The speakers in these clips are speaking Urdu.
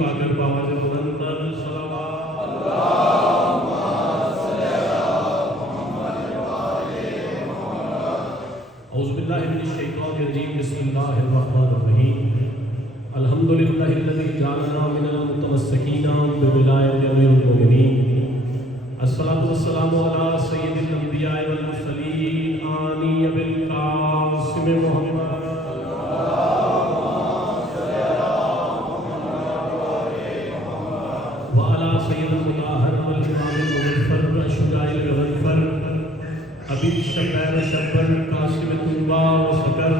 پاکر باواز بلند پر صلوات اعوذ باللہ من الشیطان الرجیم بسم اللہ الرحمن الرحیم الحمد للہ الذی جعلنا من المتمسکین بولایت امیر المؤمنین الصلاۃ والسلام علی سید الانبیاء والمرسلین آنی بالقاسم محمد وعلى سید المطہر والامام المظفر الشجاع الغفر ابی الشبیر شبر قاسم طوبہ وسکر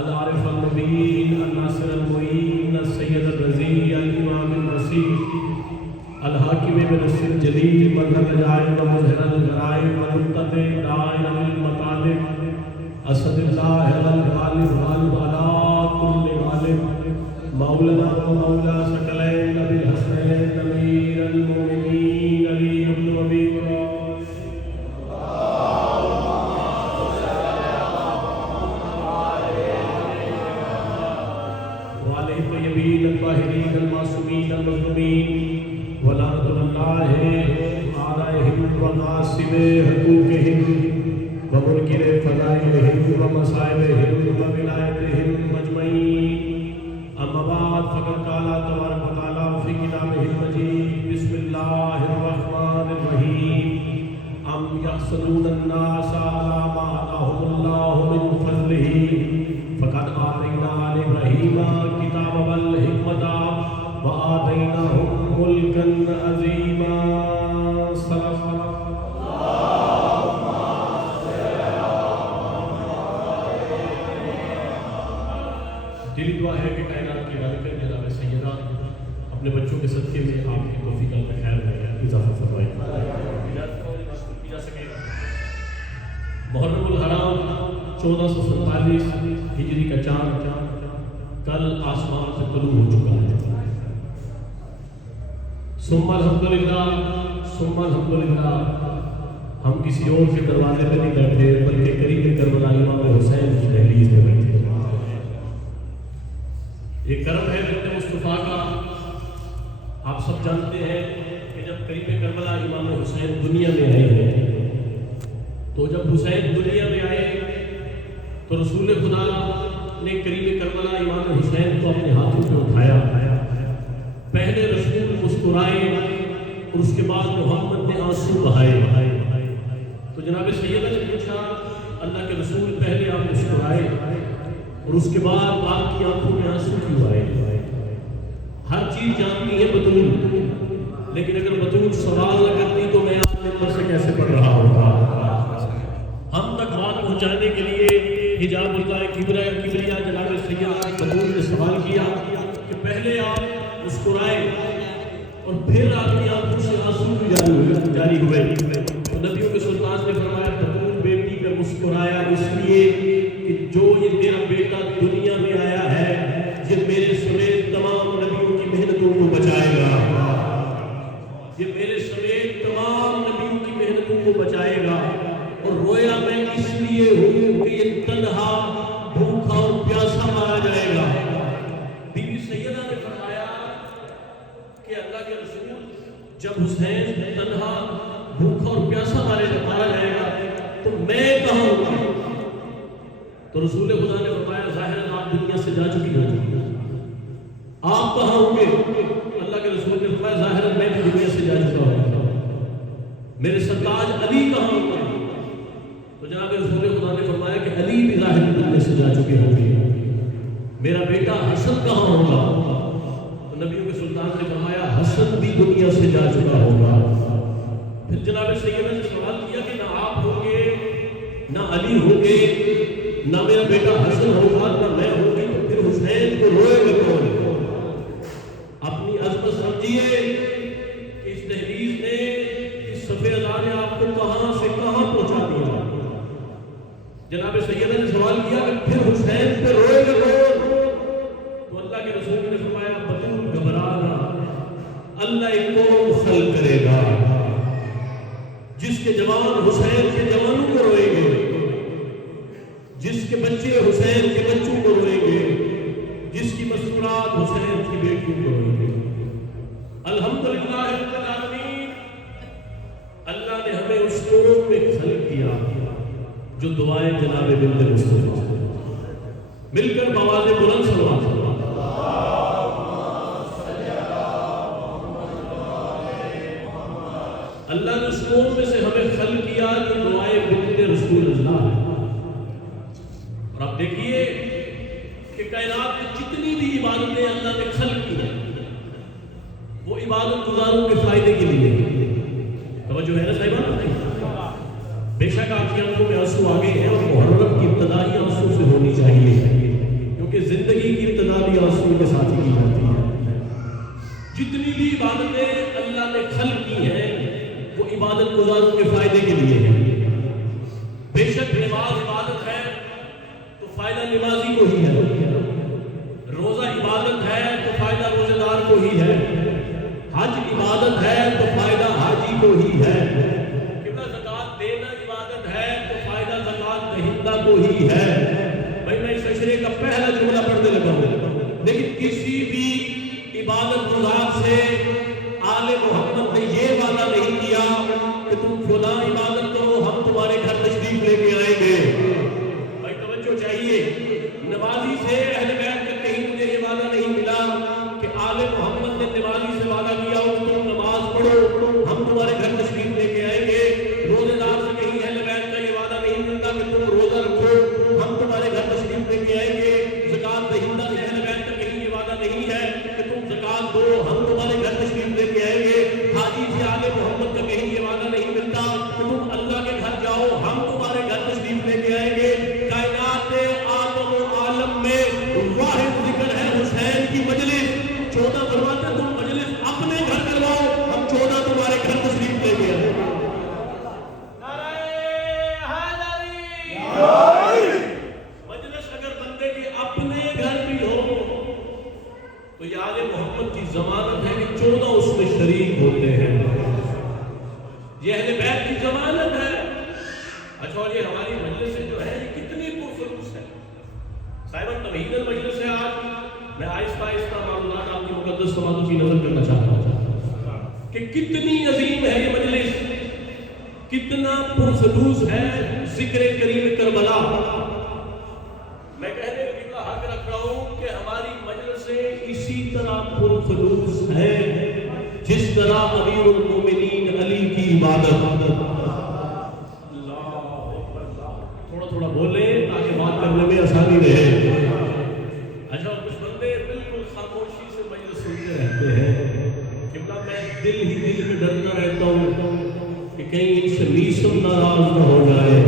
العارف المبین الناصر المعین السید الرضی الامام الرسیح الحاکم برس الجلیل مظہر العجائب ومظہر الغرائب والمنتقل دائن بالمطالب اسد اللہ الغالب غالب علی کل غالب مولانا و مولا ثقلین ابی الحسنین امیر المؤمنین علی بن ابی طالب الطیبین الطاہرین المعصومین المظلومین ولعنۃ اللہ علیہم وغاصب حقوقہم ومنکر فضائلہم ومصائبہم وولایتہم اجمعین اما بعد فقد قال تبارک و تعالی فی کتابہ المجید بسم اللہ الرحمن الرحیم ام یحسدون الناس علی ما آتاہم اللہ من فضلہ فقد آتینا آل ابراہیم کتاب والحکمت وآتیناہم ملکا عظیما دلی دعا ہے کہ کائنات کے مالک جناب سیدہ اپنے بچوں کے صدقے میں آپ کی توفیق کا خیر ہے اضافہ فرمائے محرم الحرام 1447 ہجری کا چاند کل آسمان سے طلوع ہو چکا ہے۔ ثم الحمدللہ ہم کسی اور کے دروازے پہ نہیں بیٹھے بلکہ قریب کربلا امام حسین کی دہلیز میں بیٹھے۔ یہ کرم ہے بنت مصطفیٰ کا۔ آپ سب جانتے ہیں کہ جب قریب کربلا امام حسین دنیا میں آئے ہیں تو جب حسین دنیا میں آئے تو رسول خدا نے قریب کربلا امام حسین کو اپنے ہاتھوں پہ اٹھایا۔ پہلے رسول مسکرائے اور اس کے بعد محمد نے آنسو بہائے۔ تو جناب سیدہ نے پوچھا اللہ کے رسول پہلے آپ مسکرائے اور اس کے بعد آپ کی آنکھوں میں آنسو کیوں آئے؟ ہر چیز جانتی ہے بطول، لیکن اگر بطول سوال نہ کرتی تو میں آپ کے پر سے کیسے پڑھ رہا ہوتا؟ ہم تک بات پہنچانے کے لیے حجاب اللہ کبریا جناب سیدہ بطول نے سوال کیا کہ پہلے آپ مسکرائے اور پھر آپ کی آنکھوں سے آنسو جاری ہوئے۔ تو نبیوں کے سلطان نے فرمایا بطول بیٹی کا مسکرایا اس لیے کہ جو یہ تیرا بیٹا دنیا میں آیا ہے یہ میرے سمیت تمام نبیوں کی محنتوں کو بچائے گا، یہ میرے سمیت تمام نبیوں کی محنتوں کو بچائے گا۔ اور رویا میں اس لیے ہوں کہ یہ تنہا بھوکا اور پیاسا مارا جائے گا۔ بی بی سیدہ نے فرمایا کہ اللہ کے رسول جب حسین تنہا بھوکا اور پیاسا مارا جائے گا تو میں کہاں ہوں؟ تو رسول خدا نے فرمایا ظاہر آپ دنیا سے جا چکی ہوں، آپ کہاں ہوں گے؟ اللہ کے رسول نے فرمایا ظاہر میں بھی دنیا سے جا چکا ہوں، میرے سرتاج علی کہاں ہوں گے؟ تو جناب رسول خدا نے فرمایا کہ علی بھی ظاہر دنیا سے جا چکے ہوں گے، میرا بیٹا حسن کہاں ہوگا؟ تو نبیوں کے سلطان نے فرمایا حسن بھی دنیا سے جا چکا ہوگا۔ پھر جناب سیدہ نے سوال کیا کہ نہ آپ ہوں گے نہ علی ہوں گے نہ میرا بیٹا حسن ہوگا نہ میں ہوں گی، تو پھر حسین کو روئے گا کون؟ اپنی عظمت سمجھیے کہ اس دہلیز نے اس صفحے ازاں نے آپ کو کہاں سے کہاں پہنچا دیا۔ جناب سیدہ نے سوال کیا کہ پھر حسین پہ روئے گا کون؟ تو اللہ کے رسول نے فرمایا بطول گھبرانا، اللہ ایک قوم خلق کرے گا جس کے جوان حسین کے جوانوں کو روئیں گے، جس کے بچے حسین کے بچوں کو روئیں گے، جس کی مسکرات حسین کی بیٹیوں کو روئیں گے۔ جو دعائیں جناب بنت مصطفیٰ، مل کر بآواز بلند صلوات اللہ نے اس قوم میں سے ہمیں خلق کیا جو دعائیں بنت رسول اللہ ہے۔ اور آپ دیکھیے کہ کائنات میں جتنی بھی عبادتیں اللہ نے خلق کی ہیں وہ عبادت گزاروں کے فائدے کے لیے، توجہ ہے نا صاحبہ؟ بے شک آپ کی آنکھوں میں آنسو آگے ہیں اور محرم کی ابتدا ہی آنسو سے ہونی چاہیے، کیونکہ زندگی کی ابتدا بھی آنسو کے ساتھ ہی کی جاتی ہے۔ جتنی بھی عبادتیں اللہ نے خلق کی ہیں وہ عبادت گزاروں کے فائدے کے لیے ہیں۔ بے شک نماز عبادت ہے تو فائدہ نمازی کو ہی ہے، روزہ عبادت ہے تو فائدہ روزہ دار کو ہی ہے، حج عبادت ہے تو فائدہ حاجی کو ہی ہے، زکات دینا عبادت ہے تو فائدہ زکات دہندہ کو ہی ہے۔ بھائی میں اس اشرے کا پہلا جملہ پڑھنے لگا ہوں، لیکن کسی بھی عبادت گزار سے آل محمد نے یہ وعدہ نہیں کیا کہ تم خدا عبادت کرو ہم تمہارے گھر تشریف لے کے آئیں گے۔ بھائی توجہ چاہیے، نمازی سے اہل بیت کا کہیں مجھے یہ وعدہ نہیں ملا کہ آل محمد نے نمازی سے وعدہ کیا ہو کہ تم نماز پڑھو ہم تمہارے گھر تشریف لے کے آئیں گے۔ روزے دار سے کہیں اہل بیت کا یہ وعدہ نہیں ملتا کہ تم روزہ رکھو ہم تمہارے گھر تشریف لے کے آئیں گے۔ زکات دہندہ سے اہل بیت کا کہیں یہ وعدہ نہیں ہے کہ تم زکات دو ہم تمہارے گھر تشریف لے کے آئیں گے۔ حاجی سے آل محمد کا کہیں یہ وعدہ نہیں ملتا کہ تم اللہ کے گھر جاؤ ہم تمہارے گھر تشریف لے کے آئیں گے۔ کائنات آدم و عالم میں واحد ذکر ہے حسین کی مجلس۔ 14 فرماتے تم مجلس اپنے گھر کرواؤ ہم 14 تمہارے گھر تشریف لے کے آئیں گے۔ مجلس اگر بندے کے اپنے گھر بھی ہو تو یہ آل محمد کی ضمانت ہے کہ 14 اس میں شریک ہوتے ہیں، یہ اہل بیت کی ضمانت ہے۔ اچھا اور یہ ہماری مجلس جو ہے یہ کتنی پرخلوص ہے صاحب، توحید المجلس ہے۔ آج میں آہستہ آہستہ معلومات آپ کی مقدس سماعتوں کی نظر کرنا چاہتا ہوں کہ کتنی عظیم ہے یہ مجلس، کتنا پرخلوص ہے ذکر کریم کربلا۔ میں کہنے کا کتنا حق رکھ رہا ہوں کہ ہماری مجلسیں اسی طرح پرخلوص ہے جس طرح امیر المومنین علی کی عبادت۔ تھوڑا تھوڑا بولیں تاکہ بات کرنے میں آسانی رہے۔ اچھا اور کچھ بندے بالکل خاموشی سے مجلس سنتے رہتے ہیں کہ میں دل ہی دل میں ڈرتا رہتا ہوں کہ کہیں ان سے میسم ناراض نہ ہو جائے۔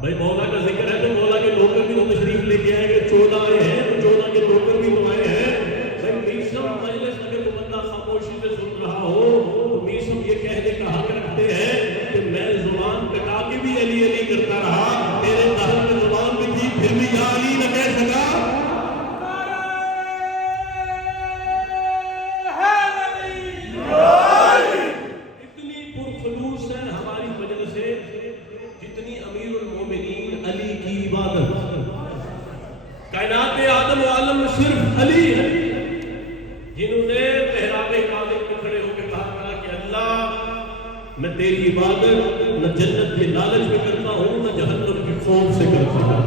بھائی مولا کا ذکر ہے تو مولا کے نوکر بھی تو تشریف لے کے آئے گے، 14 آئے ہیں تو 14 کے نوکر بھی تو آئے ہیں۔ بھائی میسم مجلس اگر وہ بندہ خاموشی سے سن رہا ہو تو میسم یہ کہنے کا حق رکھتے ہیں کہ میں زبان کٹا کے بھی علی علی کرتا رہا، میرے دہر میں زبان بھی تھی پھر بھی یا علی نہ کہہ سکا۔ اتنی پرخلوص ہے ہماری مجلس سے جتنی امیر المومنین علی کی عبادت۔ کائنات آدم و عالم میں صرف علی ہے جنہوں نے محراب کعبہ میں کھڑے ہو کے کہا کہ اللہ میں تیری عبادت نہ جنت کے لالچ میں کرتا ہوں نہ جہنم کے خوف سے کرتا ہوں۔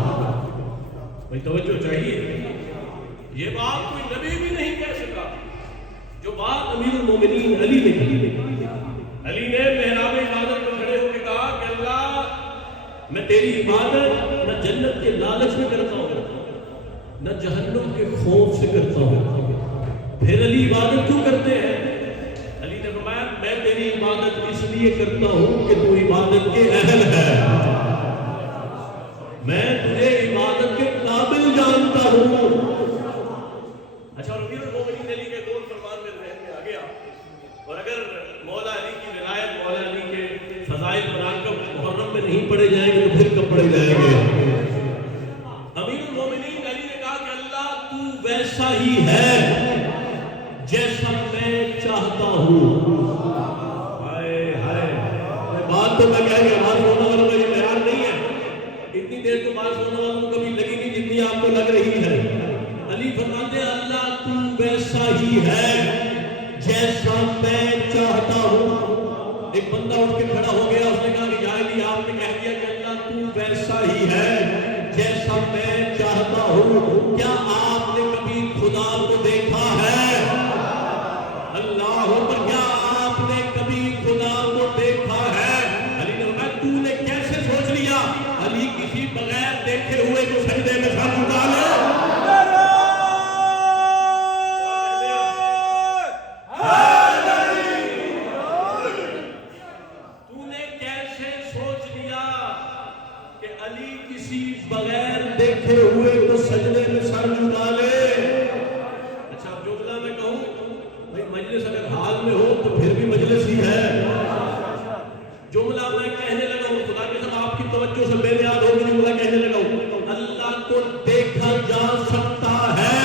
بھائی توجہ چاہیے، یہ بات کوئی نبی بھی نہیں کہہ سکا جو بات امیر المومنین علی نے کی۔ علی نے محراب عبادت میں کھڑے ہو کے کہا کہ اللہ میں تیری عبادت نہ جنت کے لالچ میں کرتا ہوں نہ جہنم کے خوف سے کرتا ہوں۔ پھر علی عبادت کیوں کرتے ہیں؟ علی نے فرمایا میں تیری عبادت اس لیے کرتا ہوں کہ تو عبادت کے اہل ہے، میں تجھے عبادت کے قابل جانتا ہوں۔ اچھا اور امیر المومنین علی کے قول فرمان میں ذہن میں آ گیا، اور اگر مولا علی کی ولایت مولا علی کے فضائل مناقب محرم میں نہیں پڑھے جائیں گے تو پھر کب پڑھے جائیں گے؟ امیر المومنین علی نے کہا کہ اللہ تو ویسا ہی ہے جیسا میں چاہتا ہوں۔ ہائے ہائے بات تو میں کہہ کہ آواز ہونے والوں کا یہ معیار نہیں ہے، اتنی دیر تو بات ہونے والوں کو کبھی لگی نہیں جتنی آپ کو لگ رہی ہے۔ علی فرماتے ہیں اللہ تو ویسا ہی ہے جیسا میں چاہتا ہوں۔ ایک بندہ اٹھ کے کھڑا ہو گیا، اس نے کہا کہ یا علی آپ نے کہہ دیا کہ اللہ ویسا ہی ہے جیسا میں چاہتا ہوں. کیا آپ نے کبھی خدا کو دیکھا ہے؟ اللہ اکبر. کیا آپ نے کبھی خدا کو دیکھا ہے؟ علی نے کہا تو نے کیسے سوچ لیا؟ علی کسی بغیر دیکھے ہوئے کو سجدے میں سر جھکا لے. بغیر دیکھے ہوئے تو سجدے میں سر جھکا لے. اچھا اب جملہ میں کہوں بھائی مجلس اگر حال میں ہو تو پھر بھی مجلس ہی ہے. جملہ میں کہنے لگا ہوں, خدا کے ساتھ آپ کی توجہ سے بے نیاز ہوگی, جملہ کہنے لگا ہوں, اللہ کو دیکھا جا سکتا ہے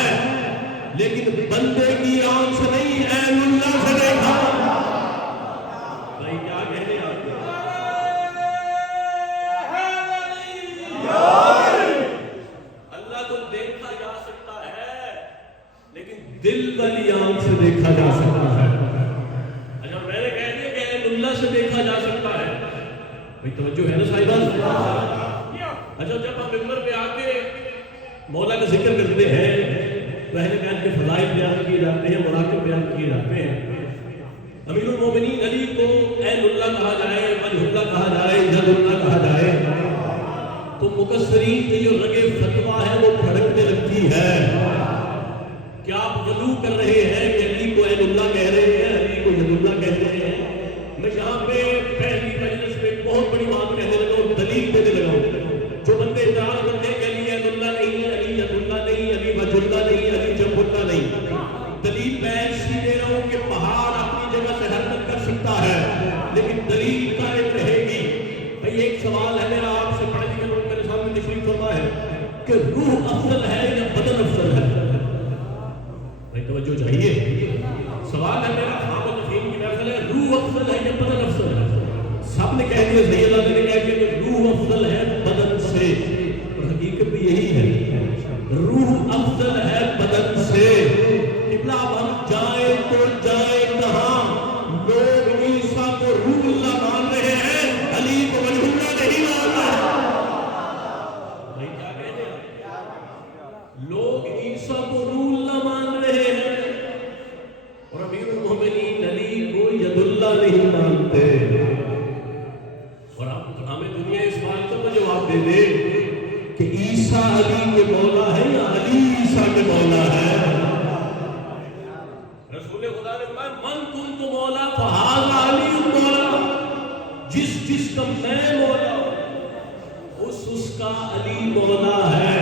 لیکن بندے کی آنکھ سے نہیں, عین اللہ سے دیکھا. بھائی کیا کہنے آپ دل والی آنکھ سے دیکھا جا سکتا ہے. اچھا میں نے کہہ دیا کہ عین اللہ سے دیکھا جا سکتا ہے. بھائی توجہ ہے نا صاحبان. اچھا جب ہم ممبر پہ آ کے مولا کا ذکر کرتے ہیں, پہلے بیان کے فضائل بیان کیے جاتے ہیں, مراقب بیان کیے جاتے ہیں. امیر المومنین علی کو عین اللہ کہا جائے, وجہ اللہ کہا جائے, ید اللہ کہا جائے تو مقصرین کی جو رگے فتویٰ ہے وہ پھڑکنے لگتی ہے. کیا آپ غلو کر رہے ہیں کہ علی کو عین اللہ کہہ رہے ہیں, علی کو ید اللہ کہہ رہے ہیں؟ میں یہاں پہ پہلی مجلس میں بہت بڑی بات کہنے لگا ہوں, دلیل دینے لگا ہوں. جو بندے اعتراض کرتے ہیں کہ علی عین اللہ نہیں, علی ید اللہ نہیں, علی وجہ اللہ نہیں, علی جب اللہ نہیں, دلیل میں ایسی دے رہا ہوں کہ پہاڑ اپنی جگہ سے حرکت کر سکتا ہے لیکن دلیل قائم رہے گی. بھائی ایک سوال ہے میرا آپ سے, پڑھے لکھے لوگ میرے سامنے تشریف فرما ہے کہ روح افضل ہے یا بدن افضل ہے؟ بھائی توجہ چاہیے. سوال ہے میرا, خواب و تفہیم کی محفل ہے, روح افضل ہے یا بدن افضل ہے؟ سب نے کہہ دیا, سید اللہ نے کہہ دیا کہ روح افضل ہے بدن سے, اور حقیقت بھی یہی ہے, روح افضل ہے بدن سے. قبلہ اب ہم جائیں تو جائیں کہاں؟ لوگ عیسیٰ کو روح اللہ مان رہے ہیں, علی کو وجہ اللہ نہیں مان رہے. بھائی کیا کہتے ہیں؟ لوگ عیسیٰ کو روح اللہ مان رہے ہیں اور امیر المومنین علی کو ید اللہ نہیں مانتے. اور اب ہمیں دنیا اس بات کا جواب دے دے کہ عیسیٰ علی کے مولا ہے یا علی عیسیٰ کے مولا ہے؟ رسول خدا نے فرمایا من کنت مولا فہذا علی مولا, جس کا میں مولا اس کا علی مولا ہے.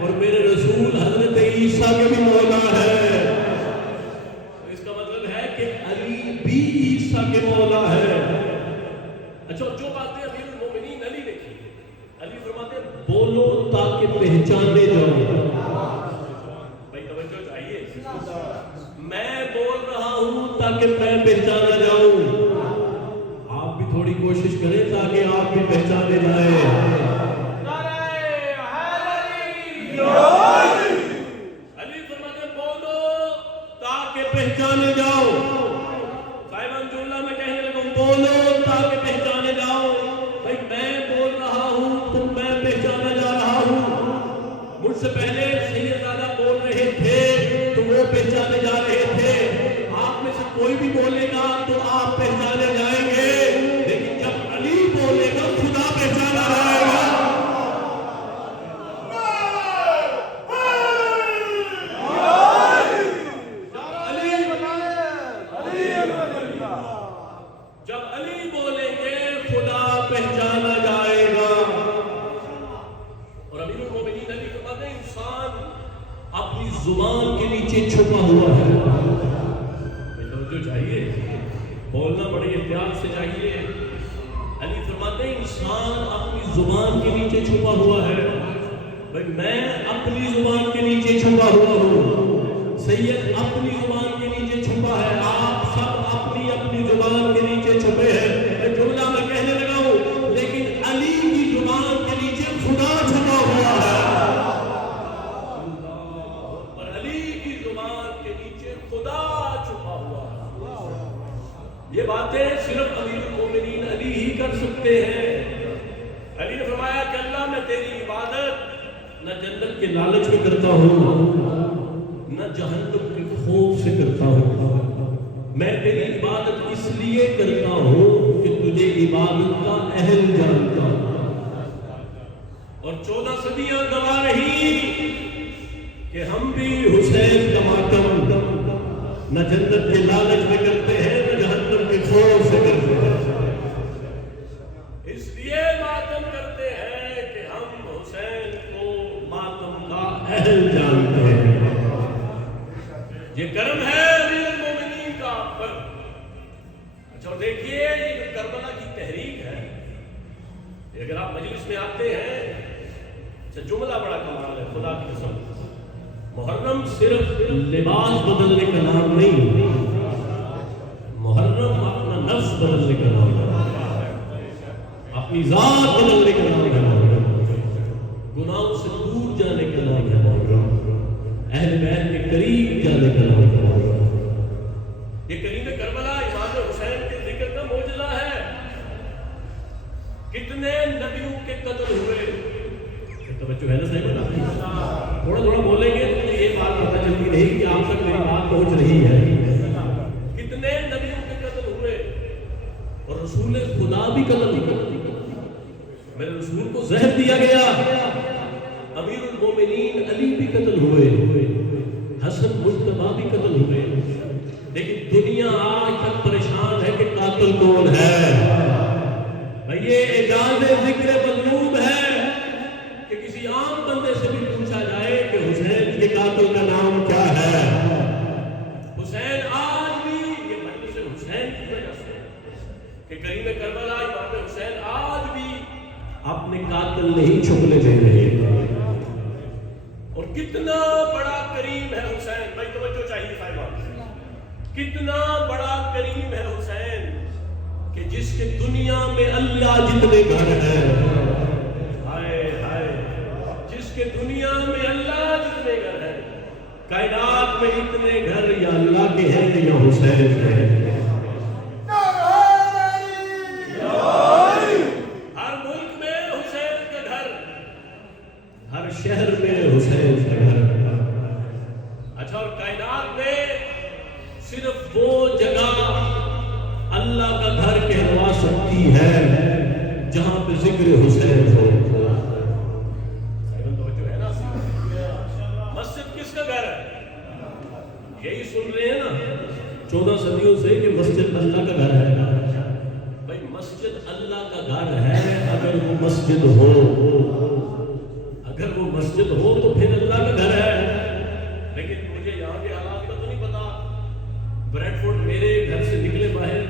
اور میرے رسول حضرت عیسیٰ کے بھی مولا ہے. تو اس کا مطلب ہے کہ علی بھی عیسیٰ کے مولا ہے. اچھا جو باتیں امیر المومنین علی نے کی, علی فرماتے ہیں بولو تاکہ پہچانے جاؤ. بھائی توجہ چاہیے, میں بول رہا ہوں تاکہ میں پہچانا جاؤں. آپ بھی تھوڑی کوشش کریں تاکہ آپ بھی پہچانے جائیں. علی فرماتے بولو تاکہ پہچانے جاؤ. صاحبان جملہ میں کہنے لگا ہوں, بولو تاکہ پہچانے جاؤ. بھائی میں بول رہا ہوں تو میں پہچانا جا رہا ہوں. مجھ سے پہلے سید زادہ بول رہے تھے تو وہ پہچانے جا رہے تھے. آپ میں سے کوئی بھی بولے گا تو آپ پہچانے جائیں گے, لیکن جب علی بولے گا خدا پہچانا جائے گا. جب علی بولیں گے خدا پہچانا جائے گا. اور امیر المومنین علی کے بعد انسان اپنی زبان کے نیچے چھپا ہوا ہے. توجہ چاہیے, بولنا بڑی احتیاط سے چاہیے. علی فرماتے ہیں انسان اپنی زبان کے نیچے چھپا ہوا ہے. بھائی میں اپنی زبان کے نیچے چھپا ہوا ہوں, سید اپنی زبان کے نیچے چھپا ہے, آپ سب اپنی اپنی زبان کے نیچے چھپے ہیں. جملہ میں کہنے لگا ہوں لیکن علی کی زبان کے نیچے خدا چھپا ہوا ہے. اور علی کی زبان کے نیچے خدا چھپا ہوا ہے. یہ باتیں صرف امیر المومنین علی ہی کر سکتے ہیں. علی نبی نے فرمایا کہ اللہ میں تیری عبادت نہ جنت کے لالچ میں کرتا ہوں نہ جہنم کے خوف سے کرتا ہوں، میں تیری عبادت اس لیے کرتا ہوں کہ تجھے عبادت کا اہل جانتا ہوں۔ اور 14 صدیاں گواہ رہی کہ ہم بھی حسین کا ماتم نہ جنت کے لالچ میں کرتے ہیں نہ جہنم کے خوف سے کرتے ہیں، اس لیے ماتم کرتے ہیں کہ ہم حسین کو ماتم کا اہل جانتے ہیں۔ یہ کرم ہے امیر المومنین کا پر۔ اچھا اور دیکھیے یہ جو کربلا کی تحریک ہے، اگر آپ مجلس میں آتے ہیں، اچھا جملہ بڑا کمال ہے، خدا کی قسم، محرم صرف لباس بدلنے کا نام نہیں، محرم اپنا نفس بدلنے کا نام ہے، اپنی ذات بدلنے کا نام ہے، گناہوں سے دور جانے کا نام ہے، اہل بیت کے قریب جانے کا نام ہے۔ یہ کریم کربلا امام حسین کے ذکر کا معجزہ ہے۔ کتنے نبیوں کے قتل ہوئے، توجہ ہے نا صحیح بتا، تھوڑا تھوڑا بولیں گے تو یہ بات پتہ چلتی رہے گی کہ آپ تک میری بات پہنچ رہی ہے۔ کتنے نبیوں کے قتل ہوئے اور رسول خدا بھی قتل ہوئے، میرے رسول کو زہر دیا گیا، امیر المومنین علی بھی قتل ہوئے، حسن مجتبیٰ بھی قتل ہوئے، لیکن دنیا آج تک پریشان ہے کہ قاتل کون ہے۔ یہ اعجاز ذکر مطلوب ہے کہ کسی عام بندے سے بھی پوچھا جائے کہ حسین کے قاتل کا نام کیا ہے۔ حسین آج بھی، یہ مجلس حسین کی وجہ سے کہ کریم کربلا امام حسین آج بھی اپنے قاتل نہیں چھپنے دے رہے، اور کتنا بڑا کریم ہے حسین، بھائی توجہ چاہیے صاحبان، کتنا بڑا کریم ہے حسین کہ جس کے دنیا میں اللہ جتنے گھر ہیں، ہائے ہائے، جس کے دنیا میں اللہ جتنے گھر ہیں، کائنات میں اتنے گھر یا اللہ کے ہیں یا حسین کے ہیں۔ ہر ملک میں حسین کا گھر، ہر شہر میں حسین کا گھر۔ اچھا اور کائنات میں صرف وہ جگہ اللہ کا گھر کہلوا سکتی ہے جہاں پہ ذکر حسین ہو۔ مسجد کس کا گھر ہے؟ یہی سن رہے ہیں نا 14 صدیوں سے کہ مسجد اللہ کا گھر ہے۔ بھائی مسجد اللہ کا گھر ہے اگر وہ مسجد ہو، اگر وہ مسجد ہو تو پھر اللہ کا گھر ہے۔ لیکن مجھے یہاں کے حالات کا تو نہیں پتا، بریڈ فورڈ میرے گھر سے نکلے باہر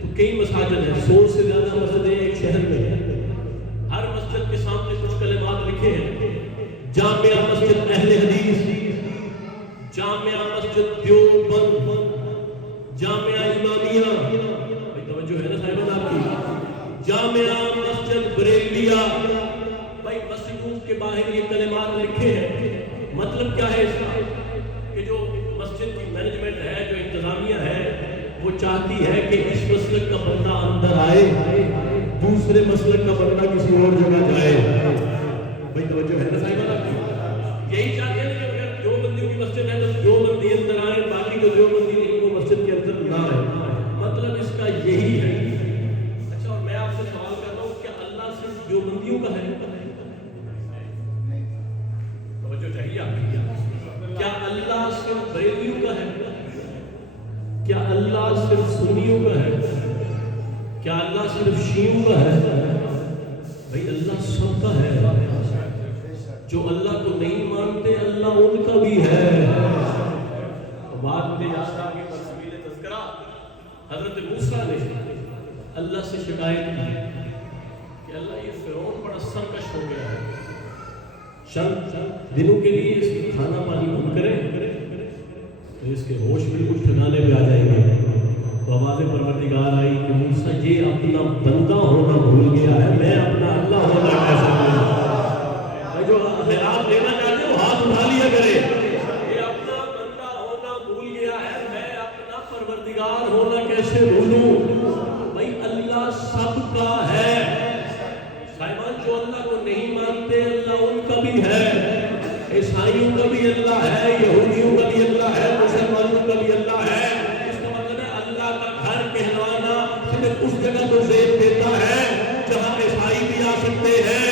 تو کئی مساجد ہیں، 100 سے زیادہ مسجدیں ایک شہر میں ہیں، ہر مسجد کے سامنے کچھ کلمات لکھے ہیں، جامعہ مسجد اہل حدیث، جامعہ مسجد دیوبند، جامعہ امامیہ، بھائی توجہ ہے نا صاحبان آپ کی، جامعہ مسجد بریلویہ، بھائی مسجدوں کے باہر یہ کلمات لکھے ہیں۔ مطلب کیا ہے اس کا کہ جو مسجد کی مینجمنٹ ہے، جو انتظامیہ ہے، وہ چاہتی ہے کہ اس مسلک کا بندہ اندر آئے، دوسرے مسلک کا بندہ کسی اور جگہ جائے۔ بھائی توجہ ہے نا صاحبان آپ کی، یہی چاہتے ہیں کہ اگر دیوبندیوں کی مسجد ہے تو دیوبندی اندر آئے، باقی جو دیوبندی نہیں وہ مسجد کے اندر نہ آئے۔ مطلب اس کا یہی ہے۔ اچھا اور میں آپ سے سوال کرتا ہوں، کیا اللہ صرف دیوبندیوں کا ہے؟ توجہ چاہیے آپ کی، کیا اللہ صرف بریلویوں کا ہے؟ کیا اللہ صرف سنیوں کا ہے؟ کیا اللہ صرف شیعوں کا ہے؟ بھائی اللہ سب کا ہے۔ جو اللہ کو نہیں مانتے اللہ ان کا بھی ہے۔ بات میں یاد آ گئی تفصیل تذکرہ، حضرت موسیٰ نے اللہ سے شکایت کی کہ اللہ یہ فرعون بڑا سرکش ہو گیا ہے، چند دنوں کے لیے اس کی کھانا پانی بند کریں تو اس کے ہوش بالکل ٹھکانے پہ آ جائیں گے۔ تو آواز پروردگار آئی کہ موسیٰ یہ اپنا بندہ ہونا بھول گیا ہے، میں اپنا اللہ ہونا کیسے بھول گیا؟ جو خیرات لینا چاہتے وہ ہاتھ اٹھا لیا کرے، یہ اپنا بندہ ہونا بھول گیا ہے، میں اپنا پروردگار ہونا کیسے بھولوں؟ بھائی اللہ سب کا ہے۔ صاحبان جو بھی ہے, عیسائیوں کا بھی اللہ ہے, یہودیوں کا بھی اللہ ہے, مسلمانوں کا بھی اللہ ہے. اس کا مطلب ہے اللہ کا گھر کہلانا صرف اس جگہ کو زیب دیتا ہے جہاں عیسائی بھی آ سکتے ہیں,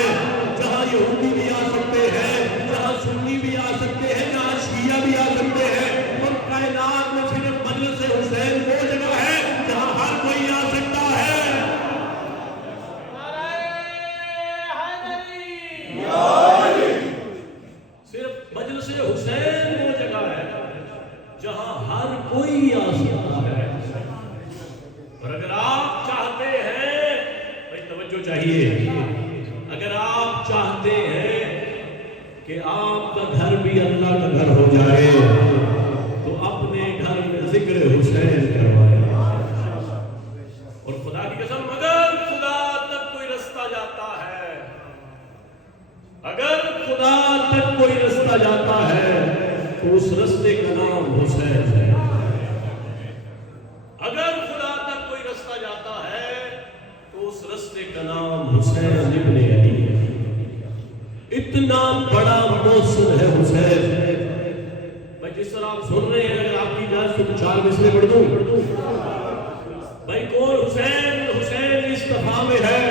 جہاں یہودی بھی آ سکتے ہیں, جہاں سنی بھی آ سکتے ہیں, جہاں شیعہ بھی آ سکتے ہیں. اور کائنات میں صرف مجلس حسین وہ جگہ ہے جہاں ہر کوئی آ سکتا ہے. صرف مجلس حسین وہ جگہ ہے جہاں ہر کوئی آ سکتا ہے. اور اگر آپ چاہتے ہیں, بھائی توجہ چاہیے, اگر آپ چاہتے ہیں کہ آپ کا گھر بھی اللہ کا گھر ہو جائے تو اپنے گھر میں ذکر حسین کروائے. اور خدا کی قسم اگر خدا تک کوئی رستہ جاتا ہے, اگر خدا تک کوئی رستہ جاتا ہے تو اس رستے کا نام حسین ہے. اگر خدا تک کوئی رستہ جاتا ہے تو اس رستے کا نام حسین ابن علی ہے. اتنا بڑا محسن ہے حسین. بھائی جس طرح آپ سن رہے ہیں, اگر آپ کی اجازت سے 4 مصرے پڑھ دوں. بھائی کون حسین؟ حسین مصطفیٰ میں ہے,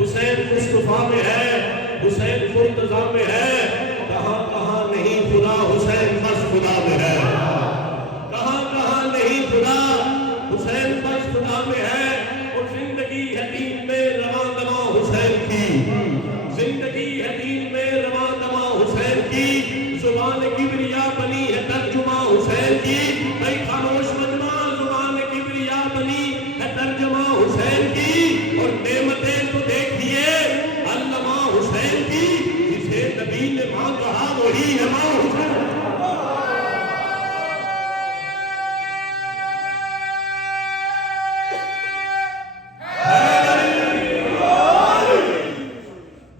حسین مصطفیٰ میں ہے, حسین مرتضیٰ میں ہے. کہاں کہاں نہیں خدا, حسین بس خدا میں ہے. کہاں کہاں نہیں خدا, حسین بس خدا میں ہے. اور زندگی ہے دین میں رواں دواں حسین کی, زندگی ہے دین میں رواں دواں حسین کی. زبان کبریا بنی ہے ترجمہ حسین کی. بھائی خاموش مجمع, زبان کبریا بنی ہے ترجمہ حسین کی. اور نعمتیں تو دیکھیے علامہ حسین کی, جسے نبی نے ماں کہا وہی ہے ماں حسین.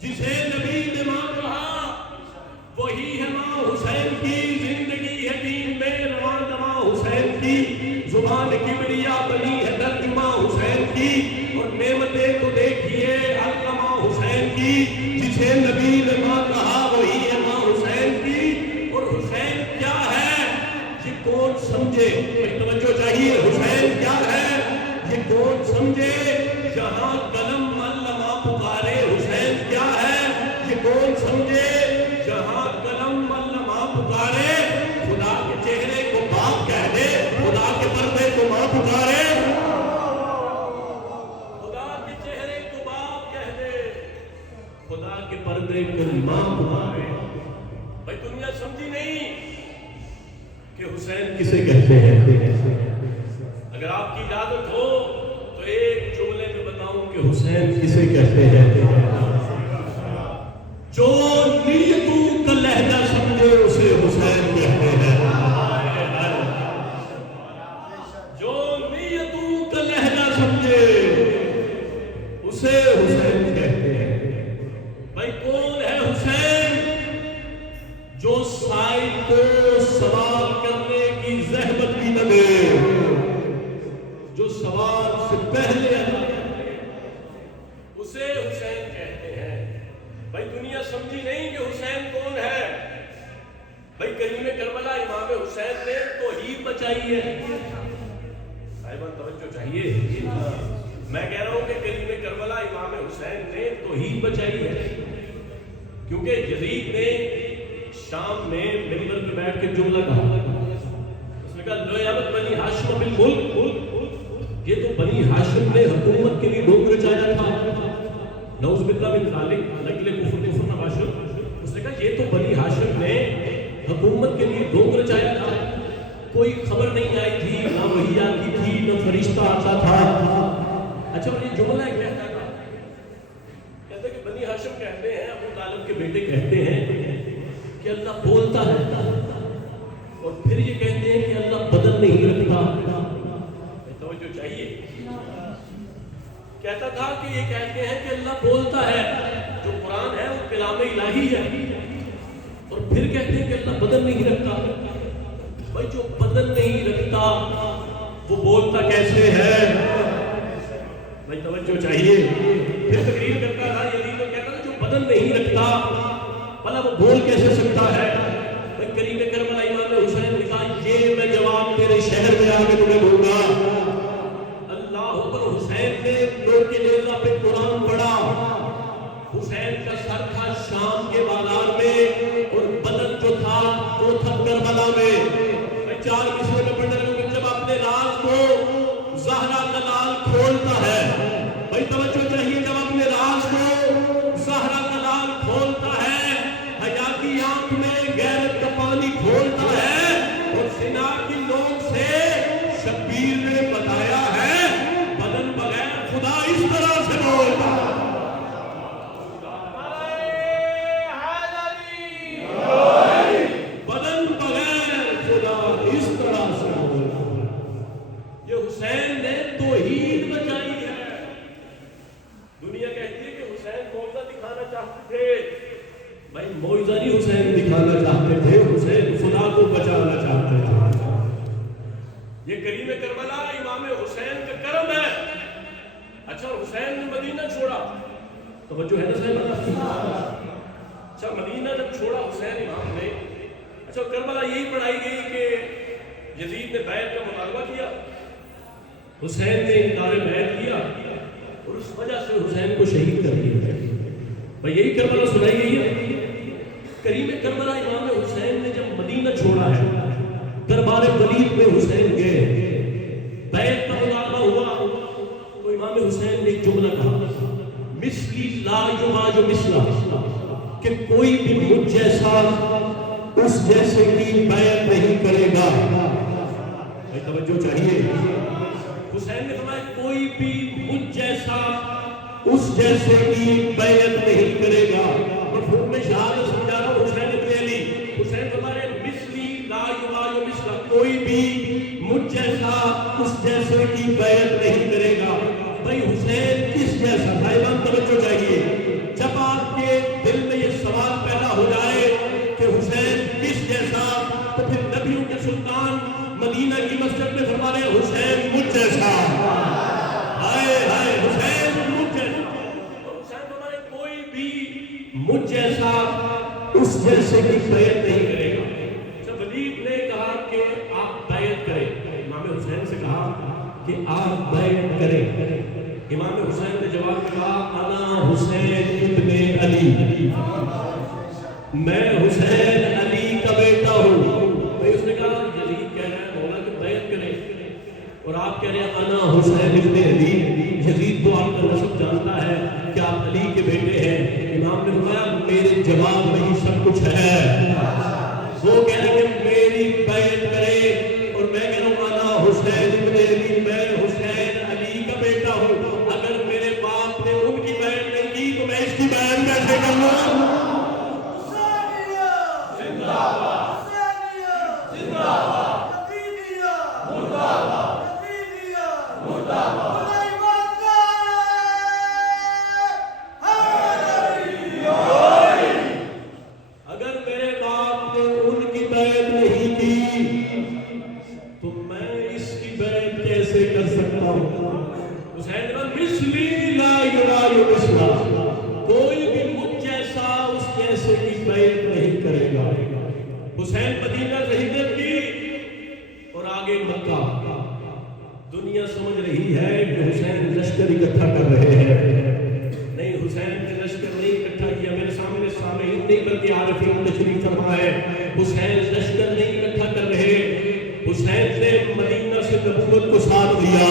جسے نبی نے ماں کہا وہی ہے ماں حسین کی. زندگی ہے دین میں رواں دواں حسین کی. زبان کبریا بنی ہے ترجمہ حسین کی. اور نعمتیں تو دیکھیے علامہ حسین کی, جسے نبی نے ماں کہا وہی ہے ماں حسین کی. اور حسین کیا ہے یہ کون سمجھے؟ توجہ چاہیے. حسین کیا ہے یہ کون سمجھے؟ جہاں قلم علامہ پکارے. حسین کیا ہے یہ کون سمجھے؟ جہاں قلم علامہ پکارے. خدا کے چہرے کو باپ کہہ دے, خدا کے پردے کو ماں پکارے. خدا کے چہرے کو باپ کہہ دے, خدا کے پردے کو ماں پکارے. بھائی دنیا سمجھی نہیں کہ حسین کسے کہتے ہیں. اگر آپ کی اجازت ہو تو ایک جملے میں بتاؤں کہ حسین کسے کہتے ہیں. جو نیتوں کا لہجہ سمجھے اسے حسین کہتے ہیں. جو نیتوں کا لہجہ سمجھے اسے حسین کہتے ہیں. بھائی کون ہے حسین؟ جو سائل کو سوال کرنے کی زحمت بھی نہ دے, جو سوال سے پہلے اسے حسین کہتے ہیں. بھائی دنیا سمجھی نہیں کہ حسین کون ہے. بھائی کریم کربلا امام حسین نے توحید بچائی ہے. صاحبان توجہ چاہیے, میں کہہ رہا ہوں کہ کریم کربلا امام حسین نے توحید بچائی ہے. کیونکہ یزید نے شام میں منبر پہ بیٹھ کے جملہ کہا, اس نے کہا لویابت بنی ہاشم بالملک. یہ تو بنی ہاشم نے حکومت کے لیے ڈوب رچایا تھا. نعوذ باللہ من ذالک, نقل کفر نباشر. اس نے کہا یہ تو بنی ہاشم نے حکومت کے لیے ڈوب رچایا تھا. کوئی خبر نہیں آئی تھی, نہ وحی آتی تھی, نہ فرشتہ آتا تھا. اچھا اور یہ جملہ کہتا تھا, کہتے کہ بنی ہاشم کہتے ہیں, ابو طالب کے بیٹے کہتے ہیں کہ اللہ بولتا ہے, اور پھر یہ کہتے ہیں کہ اللہ بدن نہیں رکھتا. توجہ چاہیے. کہتا تھا کہ یہ کہتے ہیں کہ اللہ بولتا ہے, جو قرآن ہے وہ کلام الہی ہے, اور پھر کہتے ہیں کہ اللہ بدن نہیں رکھتا. بھائی جو بدن نہیں رکھتا وہ بولتا کیسے ہے؟ بھائی توجہ چاہیے. پھر تقریر کرتا تھا یزید, تو کہتا تھا جو بدن نہیں رکھتا بھلا وہ بھول کیسے سکتا ہے؟ کریم کربلا امام حسین نے کہا یہ میں جواب تیرے شہر میں آ کے تمہیں دوں گا۔ اللہ اکبر۔ حسین نے لوگ کے نیزہ پہ قرآن پڑھا۔ حسین کا سر تھا شام کے بازار میں اور بدن جو تھا وہ تھا کربلا میں۔ میں چار قصے میں پڑھنے لگوں کہ جب اپنے راز کو زہرا کا لال کھولتا ہے، بھائی توجہ چاہیے، جب اپنے راز کو زہرا کا لال کھولتا ہے، حیا کی آنکھ میں غیرت کا پانی کھولتا ہے، اور سنا کی نوک سے شبیر نے بتایا ہے بدن بغیر خدا اس طرح سے بولتا ہے۔ بدن بغیر خدا اس طرح سے بولتا ہے۔ یہ حسین نے توحید بچائی ہے۔ دنیا کہتی ہے کہ حسین معجزہ دکھانا چاہتے تھے، بھائی معجزہ نہیں حسین دکھانا چاہتے تھے، حسین خدا کو بچانا چاہتے تھے۔ یہ کریم کربلا امام حسین کا کرم ہے۔ اچھا حسین نے مدینہ چھوڑا، توجہ ہے نا صاحب؟ اچھا مدینہ جب چھوڑا حسین امام نے، اچھا کربلا یہی پڑھائی گئی کہ یزید نے بیعت کا مطالبہ کیا، حسین نے انکار بیعت کیا اور اس وجہ سے حسین کو شہید کر دیا۔ بھائی یہی کربلا سنائی گئی ہے۔ کریم کربلا امام حسین نے جب مدینہ چھوڑا ہے، دربار ولید میں حسین گئے، بیعت کا مطالبہ ہوا تو امام حسین نے ایک جملہ کہا، مثلی لا یباج مثلا، کہ کوئی بھی مجھ جیسا اس جیسے کی بیعت نہیں کرے گا۔ بھائی توجہ چاہیے، حسین نے فرمایا کوئی بھی مجھ جیسا اس جیسے کی بیعت نہیں کرے گا۔ مفہوم میں شہادت سمجھا رہا ہوں حسین ابن علی۔ حسین فرمایا مثلی لا یباج مثلا، کوئی بھی مجھ جیسا اس جیسے کی بیعت نہیں کرے گا۔ بھائی حسین کس جیسا؟ صاحبان توجہ چاہیے، جب آپ کے دل میں یہ سوال پیدا ہو جائے کہ حسین کس جیسا، تو پھر نبیوں کے سلطان مدینہ کی مسجد میں فرما رہے ہیں حسین مجھ جیسا، ہائے ہائے حسین مجھ جیسا۔ اور حسین فرما رہے کوئی بھی مجھ جیسا اس جیسے کی بیعت نہیں کرے گا۔ جب ولید نے کہا کہ آپ بیعت کریں، امام حسین سے کہا کہ آپ بیعت کریں، امام حسین نے جواب میں کہا انا حسین ابن علی، میں حسین علی کا بیٹا ہوں۔ بھائی اس نے کہا یزید کہہ رہا ہے مولا کہ بیعت کریں، اور آپ کہہ رہے ہیں انا حسین ابن علی، یزید تو آپ کا نسب جانتا ہے کہ آپ علی کے بیٹے ہیں۔ امام نے فرمایا میرے جواب میں ہی سب کچھ ہے۔ وہ کہہ رہے ہیں میری بیعت کرے، اور میں کہہ رہا ہوں انا حسین ابن علی، میں حسین علی کا بیٹا ہوں۔ اگر میرے باپ نے ان کی بیعت نہیں کی تو میں اس کی بیعت کیسے کر لوں؟ اگر میرے باپ نے ان کی بیعت نہیں کی تو میں اس کی بیعت کیسے کر سکتا ہوں؟ حسین نے مثلی لا یباج مثلا، کوئی بھی مجھ جیسا اس جیسے کی بیعت نہیں کرے گا۔ حسین مدینہ سے ہجرت کی اور آگے مکہ۔ دنیا سمجھ رہی ہے کہ حسین لشکر اکٹھا کر رہے ہیں، نہیں حسین نے لشکر نہیں اکٹھا کیا۔ میرے سامنے سامعین نہیں بلکہ عارفین تشریف فرما ہے، حسین لشکر نہیں اکٹھا کر رہے، حسین نے مدینہ سے نبوت کو ساتھ دیا۔